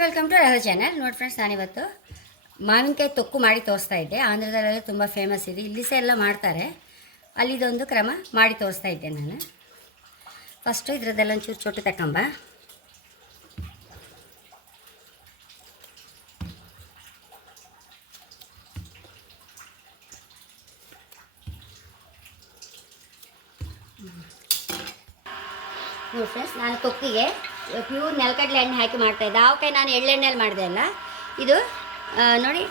Welcome to Rahul channel. ನೋಡಿ friends, ನಾನಿವತ್ತು ಮಾವಿನಕಾಯಿ ತೊಕ್ಕು ಮಾಡಿ ತೋರಿಸ್ತಾ ಇದ್ದೆ. ಆಂಧ್ರದಲ್ಲೆಲ್ಲ ತುಂಬ ಫೇಮಸ್ ಇದೆ, ಇಲ್ಲಿ ಸಹ ಎಲ್ಲ ಮಾಡ್ತಾರೆ. ಅಲ್ಲಿದೊಂದು ಕ್ರಮ ಮಾಡಿ ತೋರಿಸ್ತಾ ಇದ್ದೆ ನಾನು. ಫಸ್ಟು ಇದರದ್ದೆಲ್ಲ ಒಂಚೂರು ಚೊಟ್ಟು ತಗೊಂಬ. ನೋಡಿ ಫ್ರೆಂಡ್ಸ್, ನಾನು ತೊಕ್ಕಿಗೆ ಪ್ಯೂರ್ ನೆಲಗಡಲೆ ಎಣ್ಣೆ ಹಾಕಿ ಮಾಡ್ತಾಯಿದ್ದೆ. ಆವಕಾಯಿ ನಾನು ಎಳ್ಳೆಣ್ಣೆಯಲ್ಲಿ ಮಾಡಿದೆ ಅಲ್ಲ, ಇದು ನೋಡಿ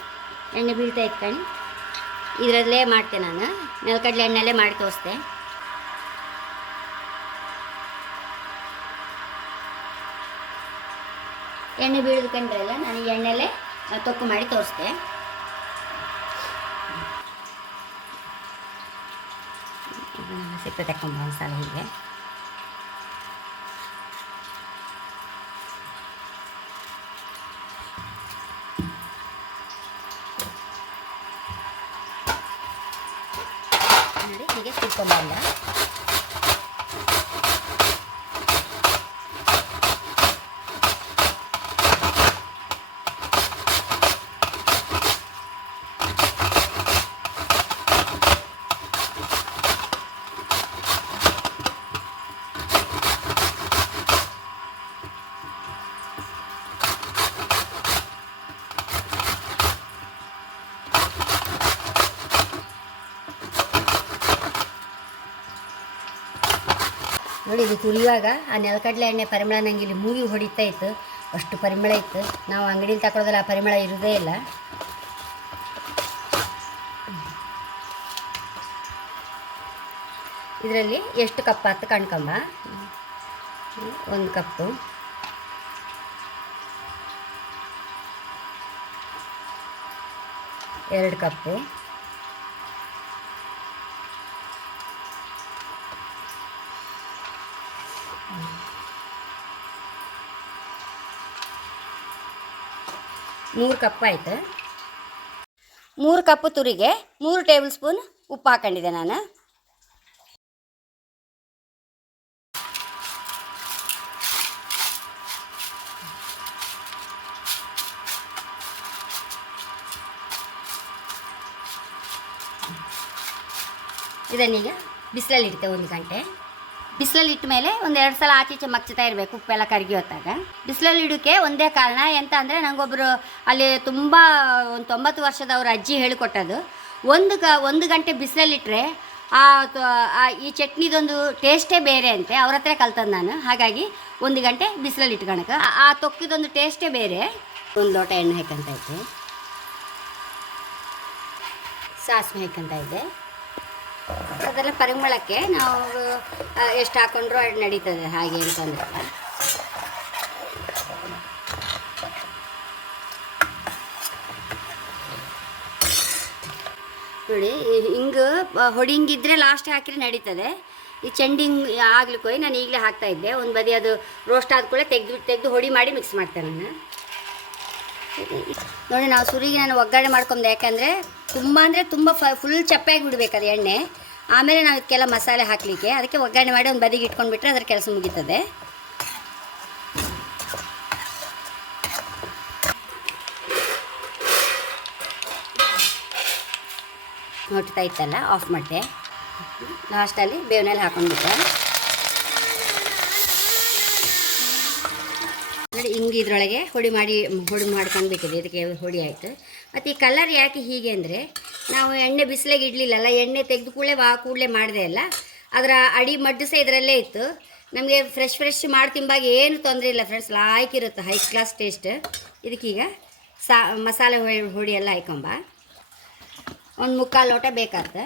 ಎಣ್ಣೆ ಬೀಳ್ತಾ ಇಟ್ಕೊಂಡು ಇದರಲ್ಲೇ ಮಾಡ್ತೆ. ನಾನು ನೆಲಗಡಲೆ ಎಣ್ಣೆಲ್ಲೇ ಮಾಡಿ ತೋರಿಸ್ದೆ. ಎಣ್ಣೆ ಬೀಳ್ಕೊಂಡ್ರಲ್ಲ, ನಾನು ಈ ಎಣ್ಣೆಲ್ಲೇ ತೊಕ್ಕು ಮಾಡಿ ತೋರಿಸ್ದೆ. ಸಿಪ್ಪೆ ತಗೊಂಡು ಒಂದ್ಸಲ ಹೀಗೆ ನೋಡಿ, ಹೀಗೆ ತಿಳ್ಕೊಂಬಂದ. ನೋಡಿ, ಇದು ತುರಿಯುವಾಗ ಆ ನೆಲಗಡಲೆ ಎಣ್ಣೆ ಪರಿಮಳ ನಂಗೆ ಇಲ್ಲಿ ಮೂಗಿ ಹೊಡಿತಾ ಇತ್ತು. ಅಷ್ಟು ಪರಿಮಳ ಇತ್ತು. ನಾವು ಅಂಗಡಿಲಿ ತಗೊಳ್ಳೋದ್ರಲ್ಲಿ ಆ ಪರಿಮಳ ಇರೋದೇ ಇಲ್ಲ. ಇದರಲ್ಲಿ ಎಷ್ಟು ಕಪ್ ಆಯ್ತು ಕಣ್ಕೊಂಬ. 1 ಕಪ್ಪು, 2 ಕಪ್ಪು, 3 ಕಪ್ ಆಯಿತು. 3 ಕಪ್ಪು ತುರಿಗೆ 3 ಟೇಬಲ್ ಸ್ಪೂನ್ ಉಪ್ಪು ಹಾಕೊಂಡಿದ್ದೆ ನಾನು. ಇದನ್ನೀಗ ಬಿಸಿಲಲ್ಲಿ ಇಡ್ತೇವೆ 1 ಗಂಟೆ. ಬಿಸಿಲಲ್ಲಿ ಇಟ್ಟ ಮೇಲೆ 1-2 ಸಲ ಆಚೀಚೆ ಮಗ್ಚ್ತಾ ಇರಬೇಕು, ಉಪ್ಪೆಲ್ಲ ಕರಗಿ ಹೊತ್ತಾಗ. ಬಿಸಿಲಲ್ಲಿ ಇಡೋಕ್ಕೆ ಒಂದೇ ಕಾರಣ ಎಂತ ಅಂದರೆ, ನನಗೊಬ್ಬರು ಅಲ್ಲಿ ತುಂಬ 90 ವರ್ಷದವ್ರ ಅಜ್ಜಿ ಹೇಳಿಕೊಟ್ಟದು, 1 ಗಂಟೆ ಬಿಸಿಲಲ್ಲಿಟ್ಟರೆ ಈ ಚಟ್ನಿದೊಂದು ಟೇಸ್ಟೇ ಬೇರೆ ಅಂತೆ. ಅವ್ರ ಹತ್ರ ಕಲ್ತದ್ದು ನಾನು. ಹಾಗಾಗಿ 1 ಗಂಟೆ ಬಿಸಿಲಲ್ಲಿ ಇಟ್ಕೊಳಕ್ಕೆ ಆ ತೊಕ್ಕಿದೊಂದು ಟೇಸ್ಟೇ ಬೇರೆ. 1 ಲೋಟ ಎಣ್ಣೆ ಹಾಕಂತ ಇದ್ದೆ, ಸಾಸಿವೆ ಹಾಕಂತ ಇದ್ದೆ. ಅದೆಲ್ಲ ಪರಿಮಳಕ್ಕೆ ನಾವು ಎಷ್ಟು ಹಾಕೊಂಡ್ರೂ ಅದು ನಡೀತದೆ, ಹಾಗೆ ಅಂತಂದ್ರೆ. ನೋಡಿ, ಹಿಂಗೆ ಹೊಡಿಂಗಿದ್ರೆ ಲಾಸ್ಟ್ ಹಾಕಿದ್ರೆ ನಡೀತದೆ. ಈ ಚೆಂಡಿಂಗ್ ಆಗ್ಲಿಕ್ಕೆ ನಾನು ಈಗಲೇ ಹಾಕ್ತಾಯಿದ್ದೆ. ಒಂದು ಬದಿ ಅದು ರೋಸ್ಟ್ ಆದ ಕೂಡ ತೆಗೆದು ಹೊಡಿ ಮಾಡಿ ಮಿಕ್ಸ್ ಮಾಡ್ತೇನೆ ನಾನು. ನೋಡಿ, ನಾವು ಸುರಿಗೆ ನಾನು ಒಗ್ಗರಣೆ ಮಾಡ್ಕೊಂಡೆ. ಯಾಕಂದರೆ ತುಂಬ ಫುಲ್ ಚಪ್ಪಾಗಿ ಬಿಡಬೇಕು ಅದು ಎಣ್ಣೆ. ಆಮೇಲೆ ನಾವು ಇದಕ್ಕೆಲ್ಲ ಮಸಾಲೆ ಹಾಕಲಿಕ್ಕೆ, ಅದಕ್ಕೆ ಒಗ್ಗರಣೆ ಮಾಡಿ ಒಂದು ಬದಿಗೆ ಇಟ್ಕೊಂಡ್ಬಿಟ್ರೆ ಅದರ ಕೆಲಸ ಮುಗೀತದೆ. ನೋಡ್ತಾ ಇತ್ತಲ್ಲ, ಆಫ್ ಮಾಡಿದೆ. ಲಾಸ್ಟಲ್ಲಿ ಬೇವಿನಲ್ಲಿ ಹಾಕೊಂಡ್ಬಿಟ್ಟೆ. ನೋಡಿ, ಹಿಂಗೆ ಇದರೊಳಗೆ ಹೊಡಿ ಮಾಡ್ಕೊಂಡ್ಬಿಟ್ಟಿದೆ. ಇದಕ್ಕೆ ಹೊಡಿ ಆಯಿತು. ಮತ್ತು ಈ ಕಲರ್ ಯಾಕೆ ಹೀಗೆ ಅಂದರೆ, ನಾವು ಎಣ್ಣೆ ಬಿಸಿಲಿಗೆ ಇಡಲಿಲ್ಲಲ್ಲ, ಎಣ್ಣೆ ತೆಗೆದು ಕೂಡಲೇ ಮಾಡಿದೆ ಅಲ್ಲ, ಅದರ ಅಡಿ ಮಡ್ಡು ಸಹ ಇದರಲ್ಲೇ ಇತ್ತು. ನಮಗೆ ಫ್ರೆಶ್ ಮಾಡಿ ತಿಂಬಾಗ ಏನು ತೊಂದರೆ ಇಲ್ಲ ಫ್ರೆಂಡ್ಸ್, ಲಾಯ್ಕಿರುತ್ತೆ, ಹೈ ಕ್ಲಾಸ್ ಟೇಸ್ಟ್. ಇದಕ್ಕೀಗ ಮಸಾಲೆ ಹೊಡಿ ಎಲ್ಲ ಹಾಕೊಂಬ. 1/4 ಲೋಟ ಬೇಕಾಗ್ತದೆ.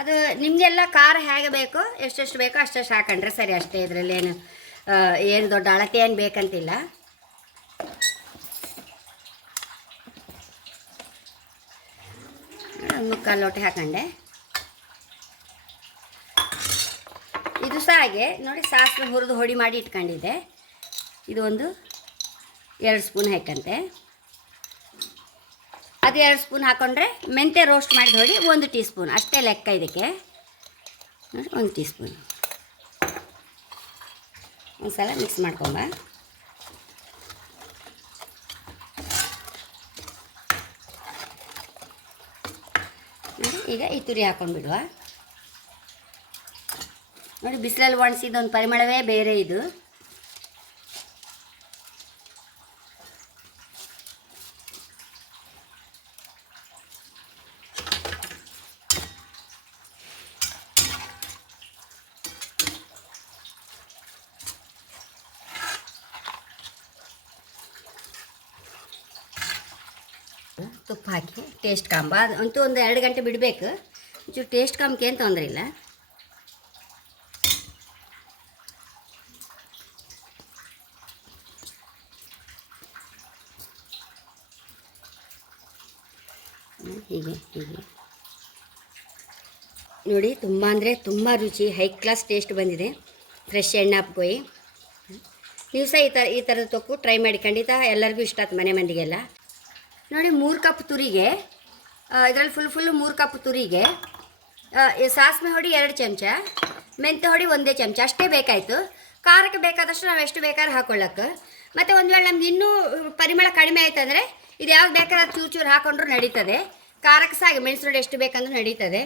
ಅದು ನಿಮಗೆಲ್ಲ ಖಾರ ಹೇಗೆ ಬೇಕೋ, ಎಷ್ಟೆಷ್ಟು ಬೇಕೋ ಅಷ್ಟೆಷ್ಟು ಹಾಕೊಂಡ್ರೆ ಸರಿ ಅಷ್ಟೇ. ಇದರಲ್ಲಿ ಏನು ದೊಡ್ಡ ಅಳತೆ ಏನು ಬೇಕಂತಿಲ್ಲ. ಒಂದು 1/4 ಲೋಟ ಹಾಕೊಂಡೆ. ಇದು ಸಹ ಹಾಗೆ ನೋಡಿ, ಸಾಸಿವೆ ಹುರಿದು ಹೊಡಿ ಮಾಡಿ ಇಟ್ಕೊಂಡಿದ್ದೆ. ಇದು ಒಂದು 2 ಸ್ಪೂನ್ ಹಾಕಂತೆ. ಅದು 2 ಸ್ಪೂನ್ ಹಾಕ್ಕೊಂಡ್ರೆ ಮೆಂತ್ಯ ರೋಸ್ಟ್ ಮಾಡಿದ ಹೊಡಿ 1 ಟೀ ಸ್ಪೂನ್ ಅಷ್ಟೇ ಲೆಕ್ಕ. ಇದಕ್ಕೆ 1 ಟೀ ಸ್ಪೂನ್ ಒಂದು ಸಲ ಮಿಕ್ಸ್ ಮಾಡ್ಕೊಂಬ. ಈಗ ಈ ತುರಿ ಹಾಕ್ಕೊಂಡ್ಬಿಡುವ. ನೋಡಿ, ಬಿಸಿಲಲ್ಲಿ ಒಣಸಿದ ಒಂದು ಪರಿಮಳವೇ ಬೇರೆ ಇದು. ತುಪ್ಪ ಹಾಕಿ ಟೇಸ್ಟ್ ಕಾಂಬ ಅಂತೂ ಒಂದು 2 ಗಂಟೆ ಬಿಡಬೇಕು. ಒಂಚೂರು ಟೇಸ್ಟ್ ಕಾಂಬಕ್ಕೆ ಏನು ತೊಂದರೆ ಇಲ್ಲ. ಹೀಗೆ ನೋಡಿ, ತುಂಬ ಅಂದರೆ ತುಂಬ ರುಚಿ, ಹೈ ಕ್ಲಾಸ್ ಟೇಸ್ಟ್ ಬಂದಿದೆ. ಫ್ರೆಶ್ ಎಣ್ಣೆ ಹಾಕ್ಕೊಯ್. ನೀವು ಸಹ ಈ ಥರದ ತೊಕ್ಕು ಟ್ರೈ ಮಾಡಿ, ಖಂಡಿತ ಎಲ್ಲರಿಗೂ ಇಷ್ಟ ಆಯ್ತು, ಮನೆ ಮಂದಿಗೆಲ್ಲ. ನೋಡಿ, 3 ಕಪ್ ತುರಿಗೆ, ಇದರಲ್ಲಿ ಫುಲ್ಲು 3 ಕಪ್ ತುರಿಗೆ ಸಾಸಿವೆ ಹೊಡಿ 2 ಚಮಚ, ಮೆಂತ್ಯ ಹೊಡಿ 1 ಚಮಚ ಅಷ್ಟೇ ಬೇಕಾಯಿತು. ಖಾರಕ್ಕೆ ಬೇಕಾದಷ್ಟು ನಾವು ಎಷ್ಟು ಬೇಕಾದ್ರೆ ಹಾಕೊಳ್ಳೋಕ್ಕೆ. ಮತ್ತು ಒಂದು ವೇಳೆ ನಮ್ಗೆ ಇನ್ನೂ ಪರಿಮಳ ಕಡಿಮೆ ಆಯ್ತಂದರೆ ಇದು ಯಾವ್ದು ಬೇಕಾದ್ರೆ ಅದು ಚೂರು ಹಾಕೊಂಡ್ರೂ ನಡೀತದೆ. ಖಾರಕ್ಕೆ ಸಹ ಮೆಣಸು ನೋಡಿ ಎಷ್ಟು ಬೇಕಂದ್ರೂ ನಡೀತದೆ.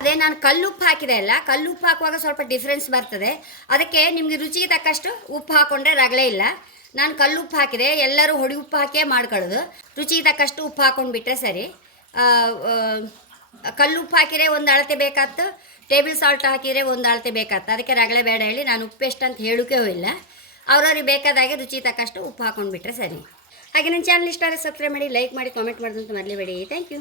ಅದೇ ನಾನು ಕಲ್ಲುಪ್ಪು ಹಾಕಿದೆ ಅಲ್ಲ, ಕಲ್ಲುಪ್ಪು ಹಾಕುವಾಗ ಸ್ವಲ್ಪ ಡಿಫ್ರೆನ್ಸ್ ಬರ್ತದೆ. ಅದಕ್ಕೆ ನಿಮಗೆ ರುಚಿಗೆ ತಕ್ಕಷ್ಟು ಉಪ್ಪು ಹಾಕ್ಕೊಂಡ್ರೆ ರಗಳೆ ಇಲ್ಲ. ನಾನು ಕಲ್ಲುಪ್ಪು ಹಾಕಿದೆ, ಎಲ್ಲರೂ ಹೊಡಿ ಉಪ್ಪು ಹಾಕಿಯೇ ಮಾಡ್ಕೊಳ್ಳೋದು. ರುಚಿಗೆ ತಕ್ಕಷ್ಟು ಉಪ್ಪು ಹಾಕ್ಕೊಂಡ್ಬಿಟ್ರೆ ಸರಿ. ಕಲ್ಲುಪ್ಪು ಹಾಕಿದರೆ ಒಂದು ಅಳತೆ ಬೇಕಾಯ್ತು, ಟೇಬಲ್ ಸಾಲ್ಟ್ ಹಾಕಿದರೆ ಒಂದು ಅಳತೆ ಬೇಕಾಯ್ತು. ಅದಕ್ಕೆ ರಗಳೆ ಬೇಡ ಹೇಳಿ ನಾನು ಉಪ್ಪು ಎಷ್ಟು ಅಂತ ಹೇಳೋಕೆ ಇಲ್ಲ. ಅವ್ರವ್ರಿಗೆ ಬೇಕಾದಾಗೆ ರುಚಿಗೆ ತಕ್ಕಷ್ಟು ಉಪ್ಪು ಹಾಕ್ಕೊಂಡ್ಬಿಟ್ರೆ ಸರಿ. ಹಾಗೆ ನನ್ನ ಚಾನಲ್ ಇಷ್ಟ ಆದರೆ ಸಬ್ಸ್ಕ್ರೈಬ್ ಮಾಡಿ, ಲೈಕ್ ಮಾಡಿ, ಕಾಮೆಂಟ್ ಮಾಡೋದಂತ ಮರಲೇಬೇಡಿ. Thank you.